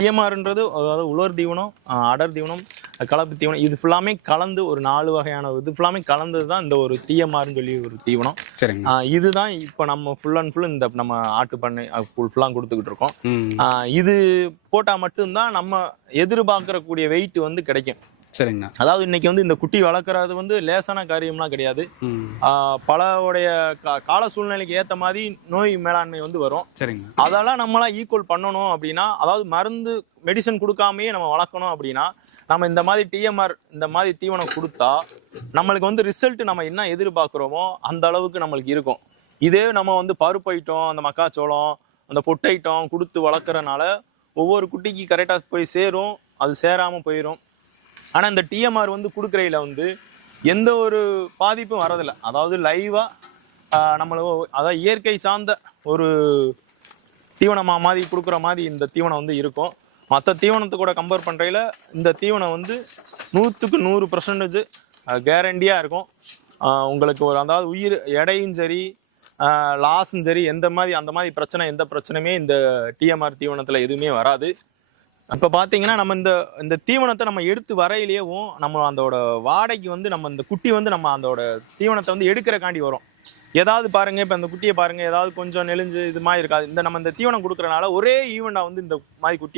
டிஎம்ஆர்ன்றது அதாவது உலர் தீவனம், அடர் தீவனம், கலப்பு தீவனம் இது ஃபுல்லாமே கலந்து ஒரு 4 வகையான இது ஃபுல்லாமே கலந்தது தான் இந்த ஒரு டிஎம்ஆர்னு சொல்லி ஒரு தீவனம். சரிங்க. இதுதான் இப்போ நம்ம ஃபுல் அண்ட் ஃபுல் இந்த நம்ம ஆட்டு பண்ணை ஃபுல்லாக கொடுத்துக்கிட்டு இருக்கோம். இது போட்டால் மட்டும்தான் நம்ம எதிர்பார்க்கக்கூடிய வெயிட் வந்து கிடைக்கும். சரிங்க. அதாவது இன்னைக்கு வந்து இந்த குட்டி வளர்க்குறது வந்து லேசான காரியம்லாம் கிடையாது. பலவுடைய கால சூழ்நிலைக்கு ஏற்ற மாதிரி நோய் மேலாண்மை வந்து வரும். சரிங்க. அதெல்லாம் நம்மளாம் ஈக்குவல் பண்ணணும் அப்படின்னா, அதாவது மருந்து மெடிசன் கொடுக்காமையே நம்ம வளர்க்கணும் அப்படின்னா, நம்ம இந்த மாதிரி டிஎம்ஆர் இந்த மாதிரி தீவனம் கொடுத்தா நம்மளுக்கு வந்து ரிசல்ட் நம்ம என்ன எதிர்பார்க்குறோமோ அந்த அளவுக்கு நம்மளுக்கு இருக்கும். இதே நம்ம வந்து பருப்பு ஐட்டம், அந்த மக்காச்சோளம், அந்த பொட்டு ஐட்டம் கொடுத்து வளர்க்குறனால ஒவ்வொரு குட்டிக்கு கரெக்டாக போய் சேரும், அது சேராமல் போயிடும். ஆனால் இந்த டிஎம்ஆர் வந்து கொடுக்குறையில வந்து எந்த ஒரு பாதிப்பும் வரதில்லை. அதாவது லைவாக அதாவது இயற்கை சார்ந்த ஒரு தீவனமாக மாதிரி கொடுக்குற மாதிரி இந்த தீவனம் வந்து இருக்கும். மற்ற தீவனத்தை கூட கம்பேர் பண்ணுறையில் இந்த தீவனம் வந்து 100க்கு 100% கேரண்டியாக இருக்கும். உங்களுக்கு ஒரு அதாவது உயிர் எடையும் சரி லாஸும் சரி அந்த மாதிரி பிரச்சனை எந்த பிரச்சனையுமே இந்த டிஎம்ஆர் தீவனத்தில் எதுவுமே வராது. இப்போ பார்த்தீங்கன்னா நம்ம இந்த தீவனத்தை நம்ம எடுத்து வரையிலேயும் நம்ம அதோட வாடகைக்கு வந்து நம்ம இந்த குட்டி வந்து நம்ம அதோட தீவனத்தை வந்து எடுக்கிறக்காண்டி வரும். ஏதாவது பாருங்க, இப்போ இந்த குட்டியை பாருங்க, ஏதாவது கொஞ்சம் நெளிஞ்சு இது மாதிரி இருக்காது. நம்ம இந்த தீவனம் கொடுக்குறனால ஒரே ஈவெண்டாக வந்து இந்த மாதிரி குட்டி